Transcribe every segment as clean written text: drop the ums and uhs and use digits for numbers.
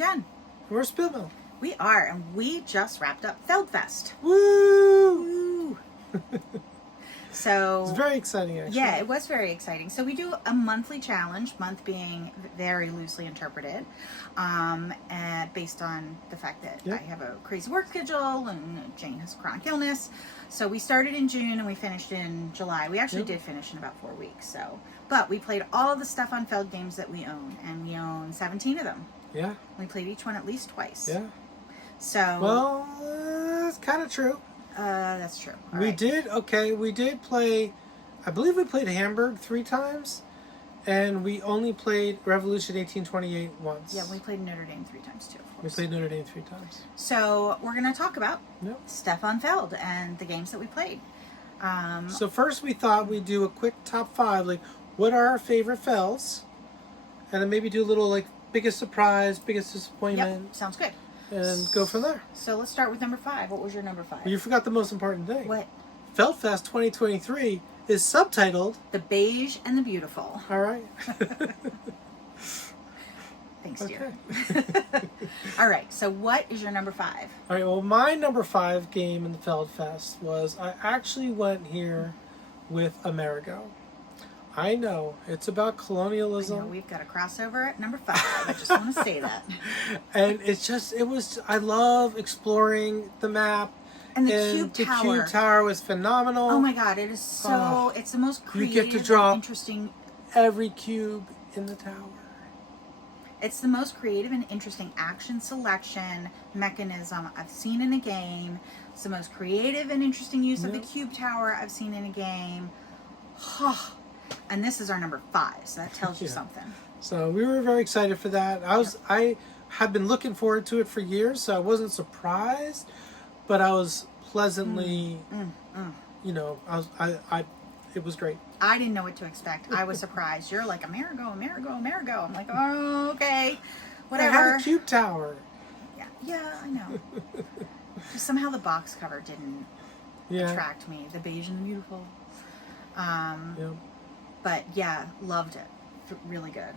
Jen. We're SpielMill. We are, and we just wrapped up FELD. Woo! So it's very exciting, actually. Yeah, it was very exciting. So we do a monthly challenge, month being very loosely interpreted, and based on the fact that I have a crazy work schedule and Jane has chronic illness. So we started in June and we finished in July. We actually did finish in about 4 weeks. So, but we played all the stuff on FELD games that we own, and we own 17 of them. Yeah. We played each one at least twice. Yeah. So. Well, that's kind of true. That's true. We did play, I believe we played Hamburg 3 times, and we only played Revolution 1828 once. Yeah, we played Notre Dame 3 times too, of course. We played Notre Dame 3 times. So we're going to talk about stuff on FELD and the games that we played. So first we thought we'd do a quick top 5, like what are our favorite FELDs, and then maybe do a little like biggest surprise, biggest disappointment. Yep, sounds good. And go from there. So let's start with number 5. What was your number 5? Well, you forgot the most important thing. What? FELDfest 2023 is subtitled The Beige and the Beautiful. All right. Thanks, dear. All right, so what is your number 5? All right, well, my number 5 game in the FELDfest was I actually went here with Amerigo. I know, it's about colonialism. I know, we've got a crossover at number 5. I just want to say that. And I love exploring the map. And the cube tower was phenomenal. Oh my god, it is so, it's the most creative, you get to drop interesting. Every cube in the tower. It's the most creative and interesting action selection mechanism I've seen in a game. It's the most creative and interesting use of the cube tower I've seen in a game. And this is our number 5, so that tells you something. So we were very excited for that. I had been looking forward to it for years, so I wasn't surprised, but I was pleasantly, it was great. I didn't know what to expect. I was surprised. You're like, Amerigo. I'm like, oh, okay, whatever. I had a cube tower. Yeah, I know. Just somehow the box cover didn't attract me. The beige and the beautiful. But yeah, loved it. Really good.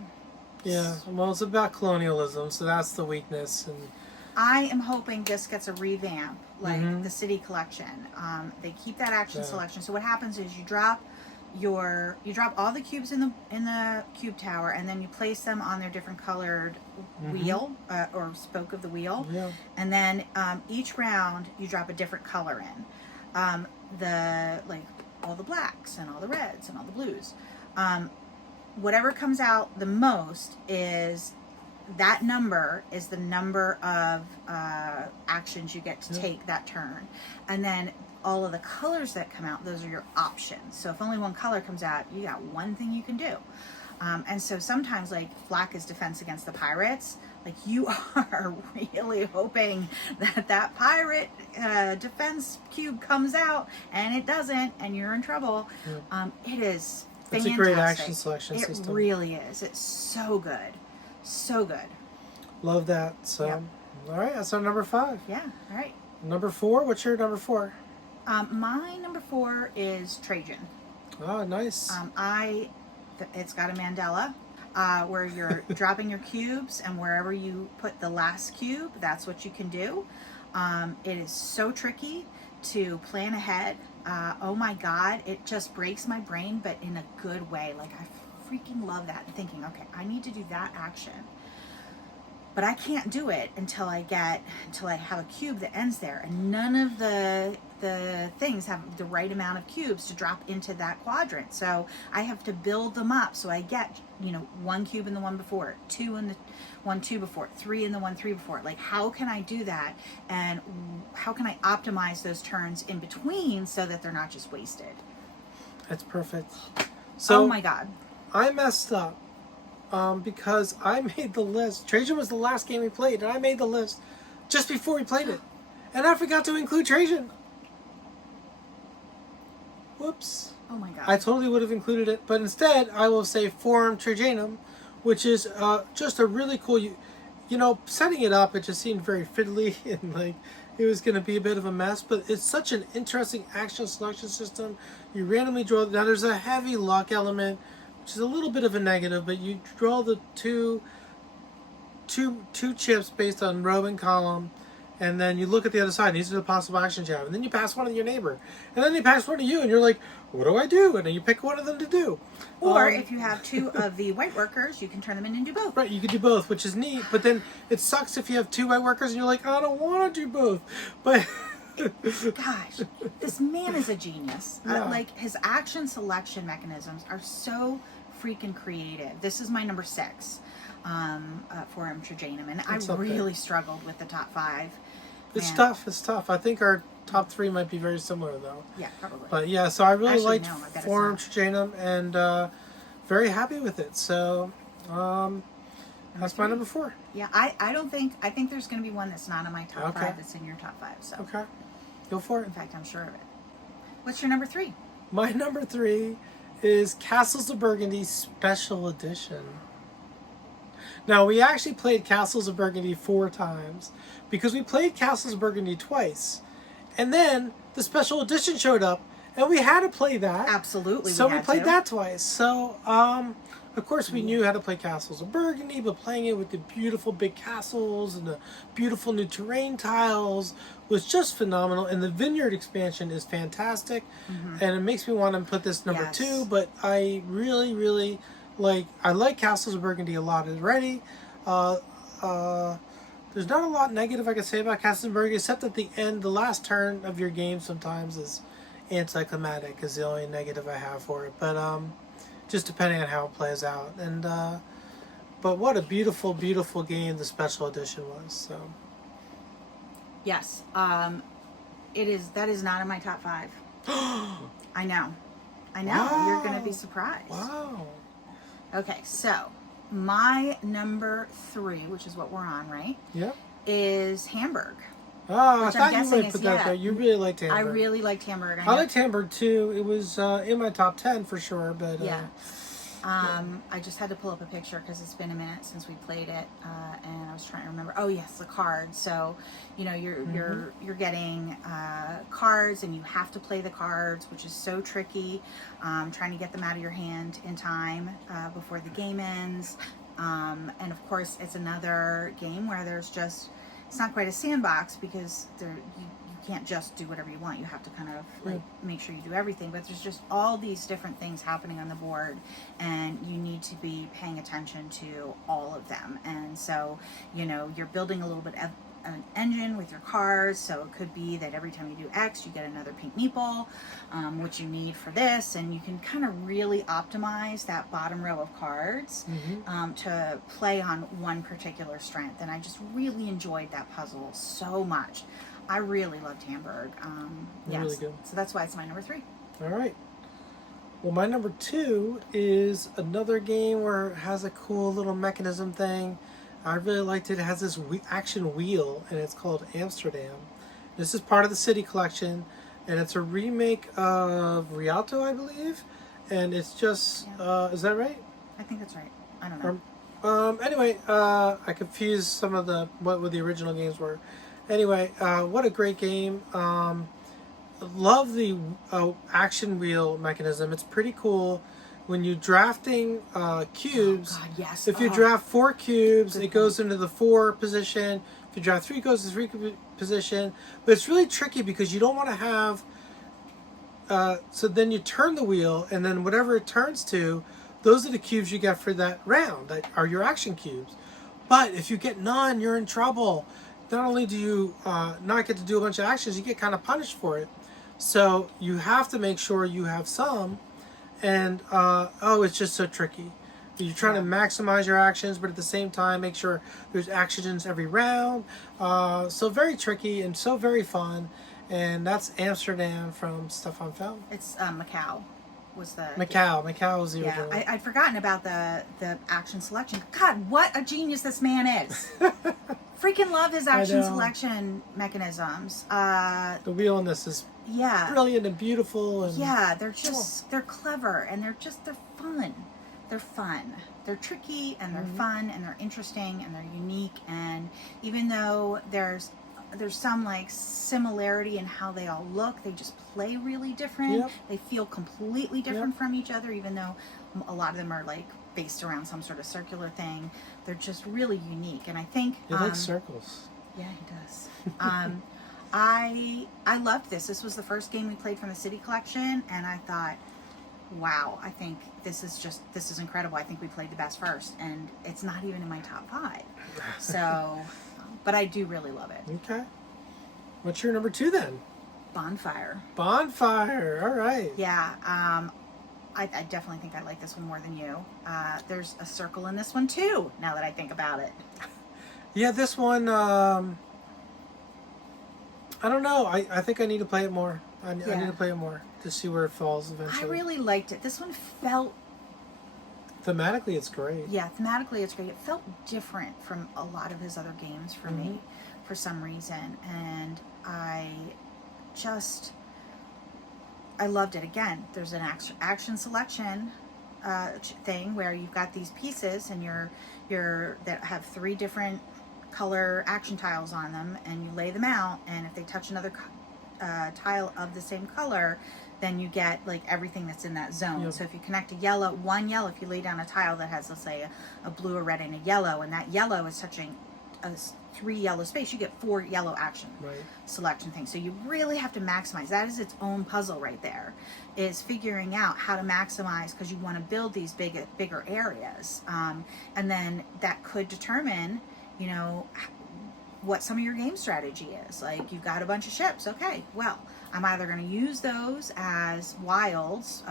Yeah, well, it's about colonialism, so that's the weakness. And I am hoping this gets a revamp, like the city collection. They keep that action selection. So what happens is you drop all the cubes in the cube tower, and then you place them on their different colored wheel or spoke of the wheel. Yeah. And then each round you drop a different color in. All the blacks and all the reds and all the blues. Whatever comes out the most is that number is the number of actions you get to take that turn. And then all of the colors that come out, those are your options. So if only one color comes out, you got one thing you can do. And so sometimes, like, black is defense against the pirates. Like, you are really hoping that pirate defense cube comes out, and it doesn't, and you're in trouble. It is fantastic. It's a great action selection system. It really is. It's so good. So good. Love that. So, all right, that's our number 5. Yeah, all right. Number 4, what's your number 4? My number 4 is Trajan. Oh, nice. It's got a mandala where you're dropping your cubes, and wherever you put the last cube, that's what you can do. It is so tricky to plan ahead. Oh my God, it just breaks my brain, but in a good way. Like, I freaking love that. Thinking, okay, I need to do that action, but I can't do it until I have a cube that ends there, and none of the things have the right amount of cubes to drop into that quadrant. So I have to build them up so I get, 1 cube in the one before it, 2 in the 1 2 before it, 3 in the 1 3 before it. Like, how can I do that, and how can I optimize those turns in between so that they're not just wasted? That's perfect. So, oh my God, I messed up because I made the list. Trajan was the last game we played, and I made the list just before we played it, and I forgot to include Trajan. Whoops. Oh my God. I totally would have included it, but instead I will say Forum Trajanum, which is just a really cool, setting it up, it just seemed very fiddly and like it was going to be a bit of a mess, but it's such an interesting action selection system. You randomly draw, now there's a heavy luck element, which is a little bit of a negative, but you draw the 2 two chips based on row and column, and then you look at the other side. And these are the possible actions you have, and then you pass one to your neighbor, and then they pass one to you, and you're like, "What do I do?" And then you pick one of them to do. Or if you have two of the white workers, you can turn them in and do both. Right, you can do both, which is neat. But then it sucks if you have two white workers and you're like, I don't want to do both. But Gosh, this man is a genius. Yeah. Like, his action selection mechanisms are so freaking creative. This is my number 6 for him, Trajanum, and I really struggled with the top 5. It's tough. It's tough. I think our top 3 might be very similar, though. Yeah, probably. But yeah, so I really liked no, Forum Trajanum, and very happy with it. So that's my number 4. Yeah, I think there's going to be one that's not in my top 5 that's in your top 5. So okay, go for it. In fact, I'm sure of it. What's your number 3? My number 3 is Castles of Burgundy Special Edition. Now, we actually played Castles of Burgundy 4 times because we played Castles of Burgundy twice. And then the Special Edition showed up and we had to play that. Absolutely. So we played that twice. So, of course, we knew how to play Castles of Burgundy, but playing it with the beautiful big castles and the beautiful new terrain tiles was just phenomenal. And the Vineyard expansion is fantastic. And it makes me want to put this number 2, but I really, really I like Castles of Burgundy a lot already. There's not a lot negative I can say about Castles of Burgundy, except at the end, the last turn of your game sometimes is anticlimactic, is the only negative I have for it. But just depending on how it plays out. And but what a beautiful, beautiful game the Special Edition was. So yes, it is. That is not in my top 5. I know. Wow. You're going to be surprised. Wow. Okay, so my number 3, which is what we're on, right? Yeah. Is Hamburg. Oh, I thought you might put that there. You really liked Hamburg. I really liked Hamburg. I liked Hamburg too. It was in my top 10 for sure, but yeah. I just had to pull up a picture because it's been a minute since we played it, and I was trying to remember. Oh yes, the cards. So, you know, you're getting cards, and you have to play the cards, which is so tricky. Trying to get them out of your hand in time before the game ends, and of course, it's another game where it's not quite a sandbox because you can't just do whatever you want. You have to kind of make sure you do everything, but there's just all these different things happening on the board, and you need to be paying attention to all of them. And so, you know, you're building a little bit of an engine with your cards, so it could be that every time you do X you get another pink meeple, which you need for this, and you can kind of really optimize that bottom row of cards to play on one particular strength. And I just really enjoyed that puzzle so much. I really loved Hamburg. Yes. Really good. So that's why it's my number 3. All right. Well, my number 2 is another game where it has a cool little mechanism thing. I really liked it. It has this action wheel, and it's called Amsterdam. This is part of the City Collection, and it's a remake of Rialto, I believe. And it's just, is that right? I think that's right. I don't know. Anyway, I confused some of what the original games were. Anyway, what a great game. Love the action wheel mechanism. It's pretty cool. When you're drafting cubes, oh God, yes. If you draft 4 cubes, it goes into the 4 position. If you draft 3, it goes to the 3 position. But it's really tricky because you don't want to have... so then you turn the wheel, and then whatever it turns to, those are the cubes you get for that round, that are your action cubes. But if you get none, you're in trouble. Not only do you not get to do a bunch of actions, you get kind of punished for it. So you have to make sure you have some. And, it's just so tricky. You're trying to maximize your actions, but at the same time, make sure there's actions every round. So very tricky and so very fun. And that's Amsterdam from Stefan FELD. It's Macau. Macau was the original. Yeah, I'd forgotten about the action selection. God, what a genius this man is. Freaking love his action selection mechanisms. The wheel in this is brilliant and beautiful. And they're clever, and they're fun. They're fun. They're tricky, and they're fun, and they're interesting, and they're unique. And even though there's some like similarity in how they all look, they just play really different. They feel completely different from each other, even though a lot of them are like based around some sort of circular thing. They're just really unique, and I think He likes circles. Yeah, he does. I loved this. This was the first game we played from the City Collection, and I thought, wow, I think this is incredible. I think we played the best first, and it's not even in my top 5. So, but I do really love it. Okay. What's your number 2 then? Bonfire. Bonfire. All right. Yeah. I definitely think I like this one more than you. There's a circle in this one too, now that I think about it. Yeah, this one, I don't know. I think I need to play it more. I need to play it more to see where it falls eventually. I really liked it. This one felt... Thematically, it's great. Yeah, thematically, it's great. It felt different from a lot of his other games for me, for some reason. And I loved it. Again, there's an action selection thing where you've got these pieces and that have 3 different color action tiles on them, and you lay them out, and if they touch another tile of the same color, then you get like everything that's in that zone. Yep. So if you connect one yellow, if you lay down a tile that has, let's say, a blue, a red, and a yellow, and that yellow is touching a 3 yellow space, you get 4 yellow action selection things. So you really have to maximize. That is its own puzzle right there, is figuring out how to maximize, because you want to build these bigger areas, and then that could determine, you know, what some of your game strategy is. Like, you've got a bunch of ships. Okay, well, I'm either going to use those as wilds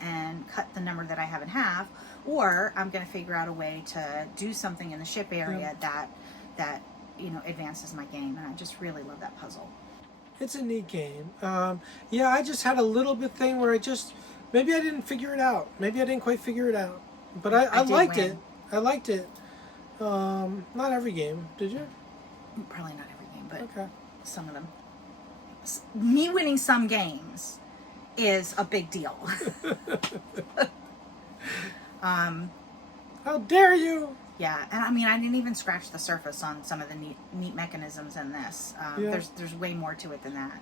and cut the number that I have in half, or I'm going to figure out a way to do something in the ship area that you know, advances my game. And I just really love that puzzle. It's a neat game. Yeah, I just had a little bit thing where maybe I didn't figure it out. Maybe I didn't quite figure it out. But I liked it. I liked it. Not every game, did you? Probably not every game, but okay. Some of them. Me winning some games is a big deal. How dare you? Yeah, and I mean, I didn't even scratch the surface on some of the neat mechanisms in this. There's way more to it than that.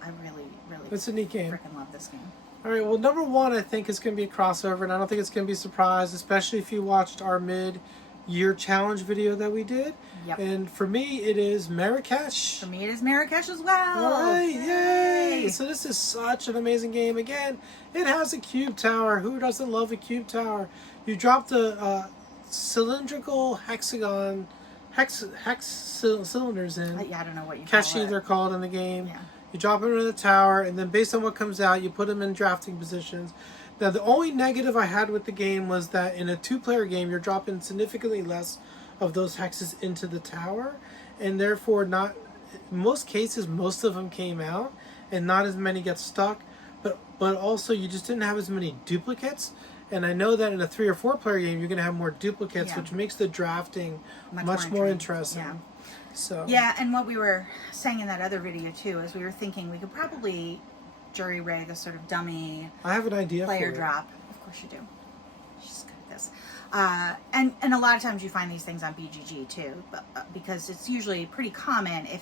I really it's a neat game. Freaking love this game. All right, well, number 1 I think is going to be a crossover, and I don't think it's going to be a surprise, especially if you watched our mid-year challenge video that we did. Yep. And for me, it is Marrakesh. For me, it is Marrakesh as well. All right, yay! So this is such an amazing game. Again, it has a cube tower. Who doesn't love a cube tower? You drop the cylindrical hexagon cylinders in. I don't know what you call Keshi, it. they're called in the game. Yeah. You drop them into the tower, and then based on what comes out, you put them in drafting positions. Now, the only negative I had with the game was that in a 2-player game, you're dropping significantly less of those hexes into the tower, and therefore in most cases, most of them came out, and not as many get stuck, but also you just didn't have as many duplicates. And I know that in a 3 or 4-player game, you're going to have more duplicates, which makes the drafting much more interesting. Yeah. So. Yeah, and what we were saying in that other video too is we were thinking we could probably jury rig a sort of dummy. I have an idea player for drop. Of course you do. She's good at this. And a lot of times you find these things on BGG too, because it's usually pretty common if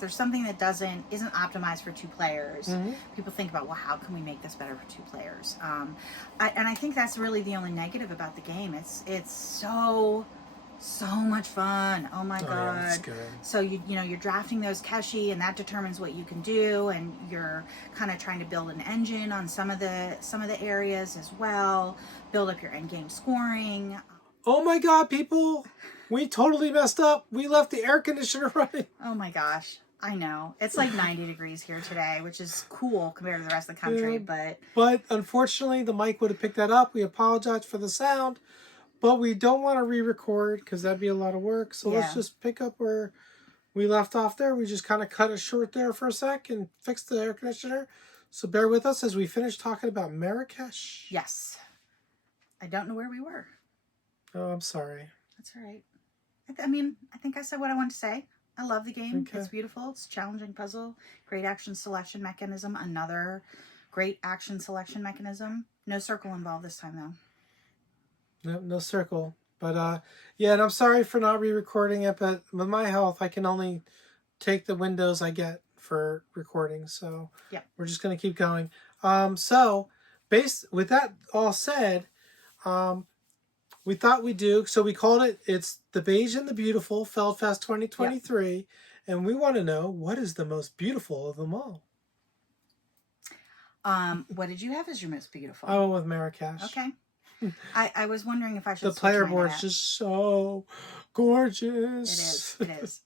there's something that isn't optimized for 2 players. People think about, well, how can we make this better for 2 players? And I think that's really the only negative about the game. It's so much fun. Oh my god. Yeah, it's good. So you're drafting those Keshi, and that determines what you can do, and you're kind of trying to build an engine on some of the areas as well, build up your end game scoring. Oh my god, people, we totally messed up. We left the air conditioner running. Oh my gosh. I know. It's like 90 degrees here today, which is cool compared to the rest of the country, but unfortunately the mic would have picked that up. We apologize for the sound. But we don't want to re-record because that'd be a lot of work. So let's just pick up where we left off there. We just kind of cut it short there for a sec and fix the air conditioner. So bear with us as we finish talking about Marrakesh. Yes. I don't know where we were. Oh, I'm sorry. That's all right. I mean, I think I said what I wanted to say. I love the game. Okay. It's beautiful. It's a challenging puzzle. Great action selection mechanism. Another great action selection mechanism. No circle involved this time, though. No circle. But, yeah, and I'm sorry for not re-recording it, but with my health, I can only take the windows I get for recording. So we're just going to keep going. So, with that all said, we thought we'd do. So we called it, it's the Beige and the Beautiful FeldFest 2023. Yep. And we want to know, what is the most beautiful of them all? What did you have as your most beautiful? I went with Marrakesh. Okay. I was wondering if I should. The player board's just so gorgeous. It is.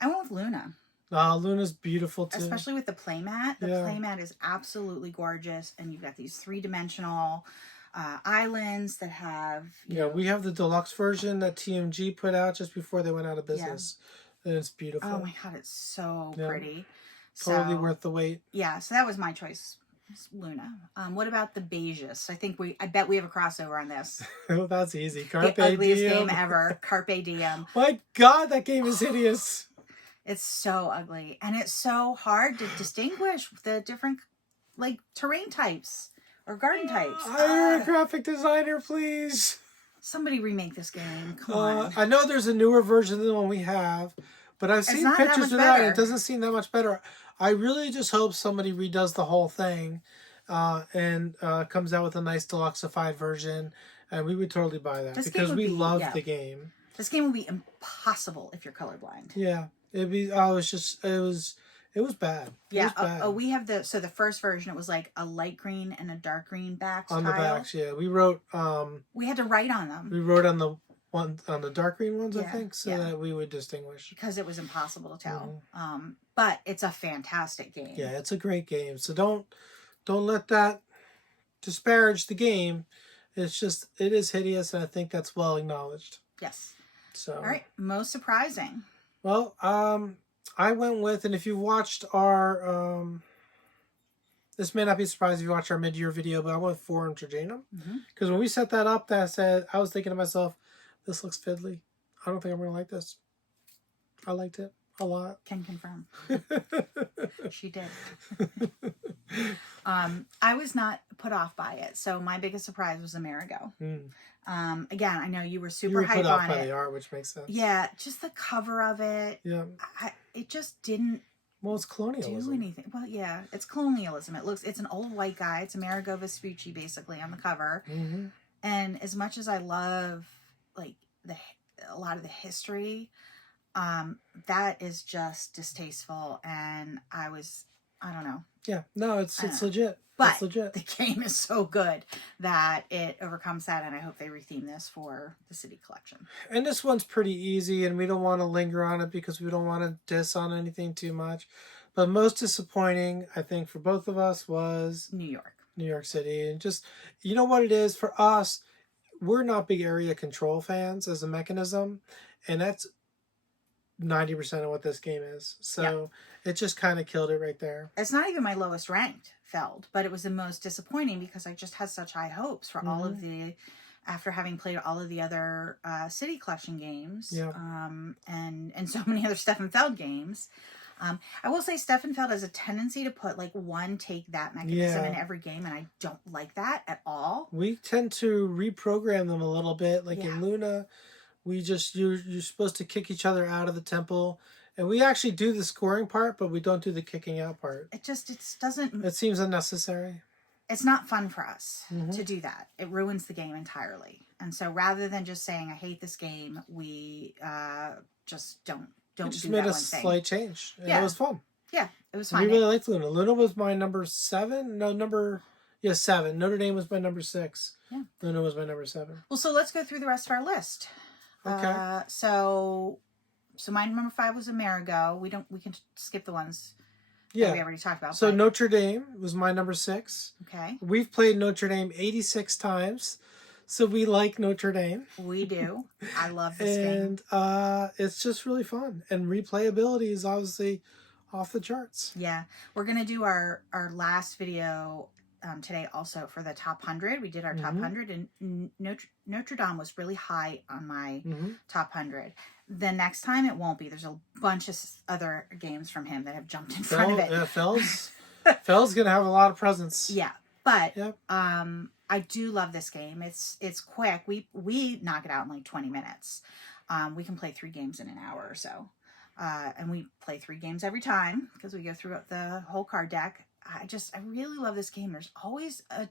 I went with Luna. Oh, Luna's beautiful too. Especially with the playmat. The playmat is absolutely gorgeous, and you've got these 3-dimensional islands that have. We have the deluxe version that TMG put out just before they went out of business, and it's beautiful. Oh my god, it's so pretty. Totally worth the wait. Yeah, so that was my choice. Luna. What about the Beiges? I bet we have a crossover on this. Well, that's easy. Carpe the ugliest Diem. game ever. Carpe Diem. My God, that game is hideous. It's so ugly, and it's so hard to distinguish the different, terrain types or garden types. Hire a graphic designer, please. Somebody remake this game. Come on. I know there's a newer version than the one we have, but I've seen pictures of that, and it doesn't seem that much better. I really just hope somebody redoes the whole thing and comes out with a nice deluxeified version, and we would totally buy that because we love the game. This game would be impossible if you're colorblind. Yeah, it'd be. It was bad. Yeah. It was bad. We have the first version. It was like a light green and a dark green backs on tile. The backs. Yeah, we wrote. We had to write on them. We wrote on the dark green ones, I think, so that we would distinguish. Because it was impossible to tell. Mm-hmm. But it's a fantastic game. Yeah, it's a great game. So don't let that disparage the game. It's just, it is hideous, and I think that's well acknowledged. Yes. So. All right. Most surprising. Well, I went with, and if you watched our, this may not be surprising if you watched our mid-year video, but I went with Forum Trajanum. Because when we set that up, I was thinking to myself, this looks fiddly. I don't think I'm going to like this. I liked it a lot. Can confirm. She did. I was not put off by it. So my biggest surprise was Amerigo. Again, I know you were super hyped on it. You were put off by the art, which makes sense. Yeah, just the cover of it. Yeah. It just didn't. Well, it's colonialism. Do anything. Well, yeah, it's colonialism. It's an old white guy. It's Amerigo Vespucci basically on the cover. And as much as I love a lot of the history, that is just distasteful, and I don't know. Yeah, no, it's legit. But it's legit. The game is so good that it overcomes that, and I hope they retheme this for the City Collection. And this one's pretty easy, and we don't want to linger on it because we don't want to diss on anything too much. But most disappointing, I think, for both of us was New York City. And just, you know what it is for us, we're not big area control fans as a mechanism, and that's 90% of what this game is. So it just kind of killed it right there. It's not even my lowest ranked FELD, but it was the most disappointing because I just had such high hopes for all of the, after having played all of the other City Collection games, and so many other Stefan Feld games. I will say Stefan Feld has a tendency to put one take that mechanism in every game, and I don't like that at all. We tend to reprogram them a little bit, in Luna. We just, you're supposed to kick each other out of the temple. And we actually do the scoring part, but we don't do the kicking out part. It doesn't... It seems unnecessary. It's not fun for us to do that. It ruins the game entirely. And so rather than just saying, I hate this game, we just don't do that one thing. We just made a slight change. And it was fun. Yeah, it was fun. We really liked Luna. Luna was my number 7. No, 7. Notre Dame was my number 6. Yeah. Luna was my number 7. Well, so let's go through the rest of our list. Okay. So my number 5 was Amerigo. We can skip the ones that we already talked about. So Notre Dame was my number 6. Okay. We've played Notre Dame 86 times. So we like Notre Dame. We do. I love this game. And it's just really fun. And replayability is obviously off the charts. Yeah. We're going to do our last video today also for the top 100. We did our top 100, and Notre Dame was really high on my top 100. The next time it won't be. There's a bunch of other games from him that have jumped in front of it. Yeah, Feld's gonna have a lot of presence. Yeah, but I do love this game. It's quick. We knock it out in 20 minutes. We can play 3 games in an hour or so, and we play 3 games every time because we go through the whole card deck. I really love this game. There's always a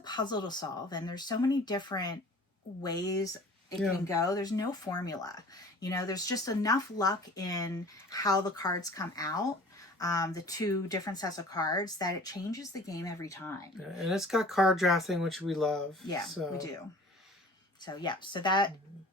puzzle to solve, and there's so many different ways it can go. There's no formula. There's just enough luck in how the cards come out, the two different sets of cards, that it changes the game every time. Yeah, and it's got card drafting, which we love. Yeah, so. we do. So, yeah. So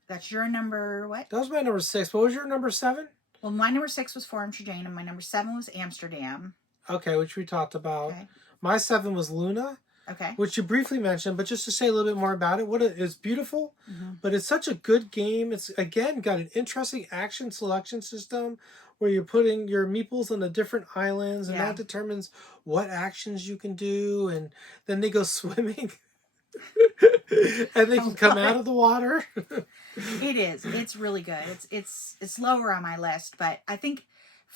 that's your number, what? That was my number 6. What was your number 7? Well, my number 6 was Forum Trajanum. My number 7 was Amsterdam. Okay, which we talked about. Okay. My 7 was Luna. Okay. Which you briefly mentioned, but just to say a little bit more about it, it's beautiful, but it's such a good game. It's, again, got an interesting action selection system where you're putting your meeples on the different islands, and that determines what actions you can do, and then they go swimming, and they can come out of the water. It is. It's really good. It's lower on my list, but I think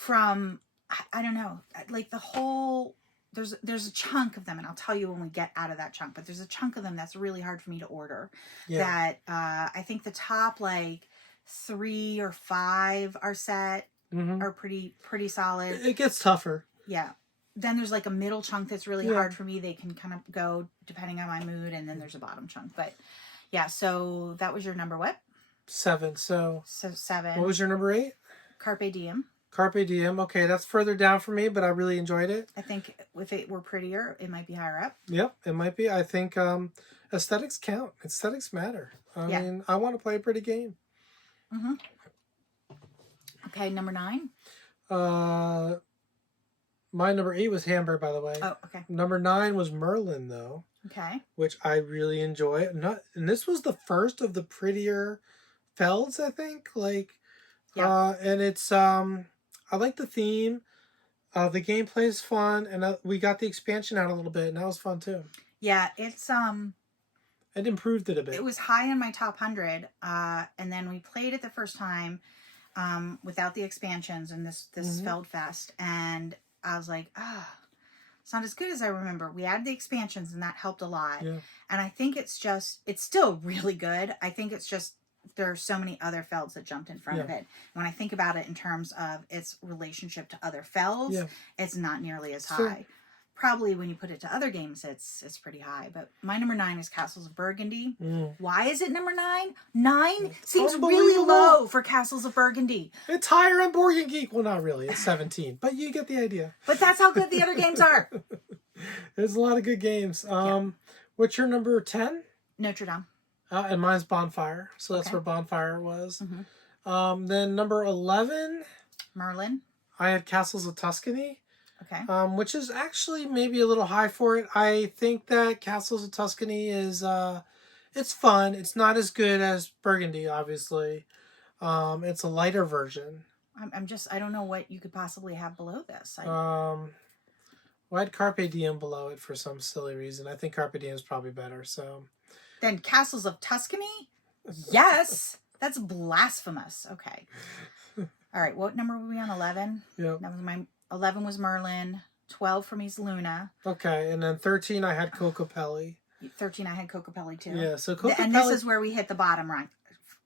I don't know, like the whole... There's a chunk of them, and I'll tell you when we get out of that chunk, but there's a chunk of them that's really hard for me to order. Yeah. That I think the top like 3 or 5 are set, are pretty solid. It gets tougher. Yeah. Then there's like a middle chunk that's really hard for me. They can kind of go depending on my mood, and then there's a bottom chunk. But yeah, so that was your number what? 7. So 7. What was your number 8? Carpe Diem. Carpe Diem. Okay, that's further down for me, but I really enjoyed it. I think if it were prettier, it might be higher up. Yep, it might be. I think aesthetics count. Aesthetics matter. I mean, I want to play a pretty game. Okay, number 9. My number 8 was Hamburg, by the way. Oh, okay. Number 9 was Merlin, though. Okay. Which I really enjoy. And this was the first of the prettier Felds, I think. And it's I like the theme. The gameplay is fun, and we got the expansion out a little bit, and that was fun too. Yeah, it's it improved it a bit. It was high on my top 100, and then we played it the first time without the expansions and this Feld Fest, and I was like, it's not as good as I remember. We added the expansions, and that helped a lot. Yeah. And I think it's still really good. I think it's just there are so many other Felds that jumped in front of it. When I think about it in terms of its relationship to other Felds, it's not nearly as high. Probably when you put it to other games, it's pretty high. But my number 9 is Castles of Burgundy. Why is it number 9? 9 seems really low for Castles of Burgundy. It's higher on Board Game Geek. Well, not really. It's 17. But you get the idea. But that's how good the other games are. There's a lot of good games. What's your number 10? Notre Dame. And mine's Bonfire. So that's where Bonfire was. Then number 11. Merlin. I had Castles of Tuscany. Okay. Which is actually maybe a little high for it. I think that Castles of Tuscany is, it's fun. It's not as good as Burgundy, obviously. It's a lighter version. I don't know what you could possibly have below this. Well, I had Carpe Diem below it for some silly reason. I think Carpe Diem is probably better, so... Then Castles of Tuscany? Yes! That's blasphemous. Okay. All right, what number were we on? 11? Yep. That was 11 was Merlin. 12 for me is Luna. Okay, and then 13 I had Cocopelli. 13 I had Cocopelli too. Yeah, so Cocopelli... And this is where we hit the bottom right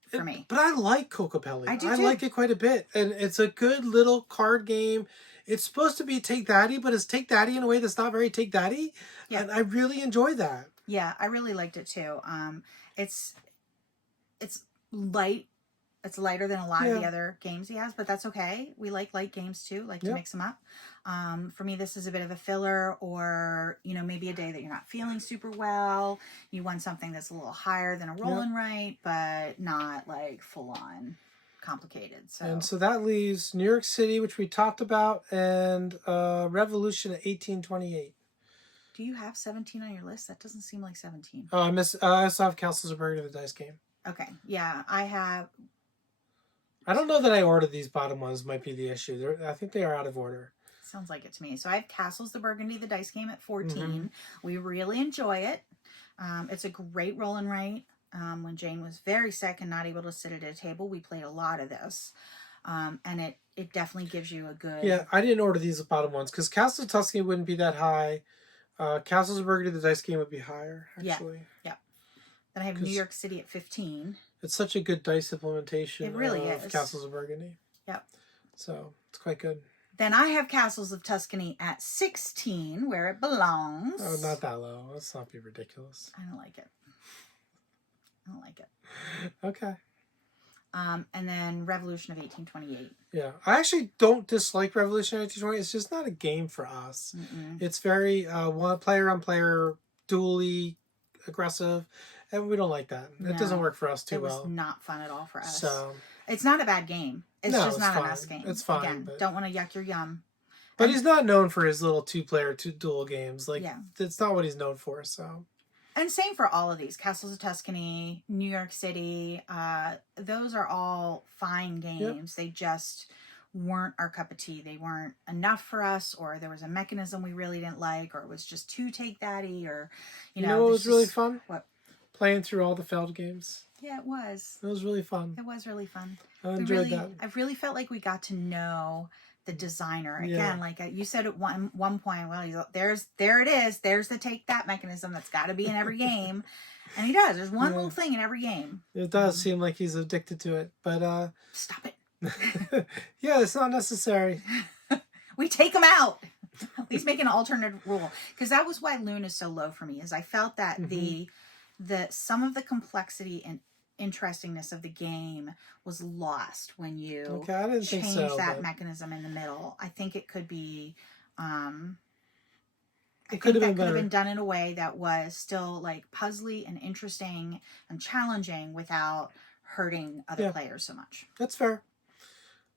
for me. But I like Cocopelli. I do too. I like it quite a bit. And it's a good little card game. It's supposed to be Take Daddy, but it's Take Daddy in a way that's not very Take Daddy. Yeah. And I really enjoy that. Yeah, I really liked it too. It's light. It's lighter than a lot of the other games he has, but that's okay. We like light games too, to mix them up. For me, this is a bit of a filler, or, maybe a day that you're not feeling super well. You want something that's a little higher than a roll and write, but not full on complicated. So that leaves New York City, which we talked about, and Revolution at 1828. Do you have 17 on your list? That doesn't seem like 17. Oh, I still have Castles of Burgundy, the dice game. Okay, yeah, I have. I don't know that I ordered these bottom ones. Might be the issue. I think they are out of order. Sounds like it to me. So I have Castles of Burgundy, the dice game, at 14. We really enjoy it. It's a great roll and write. When Jane was very sick and not able to sit at a table, we played a lot of this. And it definitely gives you a good... Yeah, I didn't order these bottom ones because Castles of Tuscany wouldn't be that high. Castles of Burgundy, the dice game, would be higher, actually. Yeah. Then I have New York City at 15. It's such a good dice implementation. It really is. Castles of Burgundy. Yep. So it's quite good. Then I have Castles of Tuscany at 16, where it belongs. Oh, not that low. Let's not be ridiculous. I don't like it. I don't like it. Okay. And then Revolution of 1828. Yeah, I actually don't dislike Revolution 1820. It's just not a game for us. It's very one player on player, dually aggressive, and we don't like that. It doesn't work for us too well. It was not fun at all for us. So it's not a bad game. It's just not fine. a nice game. It's fine. Again, don't want to yuck your yum. But he's not known for his little two-player, dual games. Like, yeah. It's not what he's known for, so. And same for all of these. Castles of Tuscany, New York City. Those are all fine games. They just weren't our cup of tea. They weren't enough for us, or there was a mechanism we really didn't like, or it was just too take-thatty, or, you know what was really fun? What? Playing through all the FELD games. Yeah, it was. It was really fun. It was really fun. I enjoyed that. I really felt like we got to know the designer again. Like you said at one point, well, there it is. There's the take that mechanism that's got to be in every game, and he does. There's one little thing in every game. It does seem like he's addicted to it, but stop it. Yeah, it's not necessary. We take him out. At least make an alternate rule, because that was why Loon is so low for me. Is I felt that the some of the complexity and interestingness of the game was lost when you change that mechanism in the middle. I think it could be it could have been done in a way that was still like puzzly and interesting and challenging without hurting other players so much. That's fair.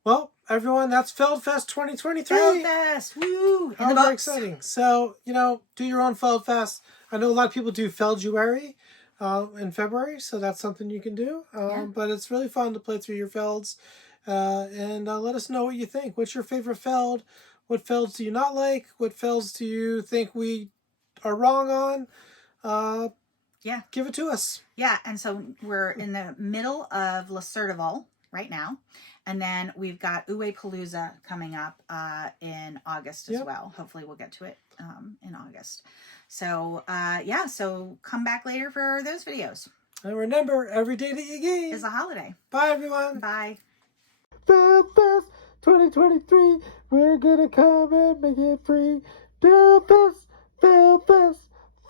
Well, everyone, that's FeldFest 2023. FeldFest, woo! How very exciting. So, do your own FeldFest. I know a lot of people do Felduary in February, so that's something you can do. But it's really fun to play through your Felds. And let us know what you think. What's your favorite Feld? What Felds do you not like? What Felds do you think we are wrong on? Give it to us. Yeah, and so we're in the middle of Lacertival right now. And then we've got Uwe Palooza coming up in August as well. Hopefully we'll get to it in August. So, so come back later for those videos. And remember, every day that you game is a holiday. Bye, everyone. Bye. FeldFest 2023, we're gonna come and make it free. FeldFest, FeldFest,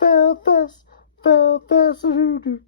FeldFest, FeldFest.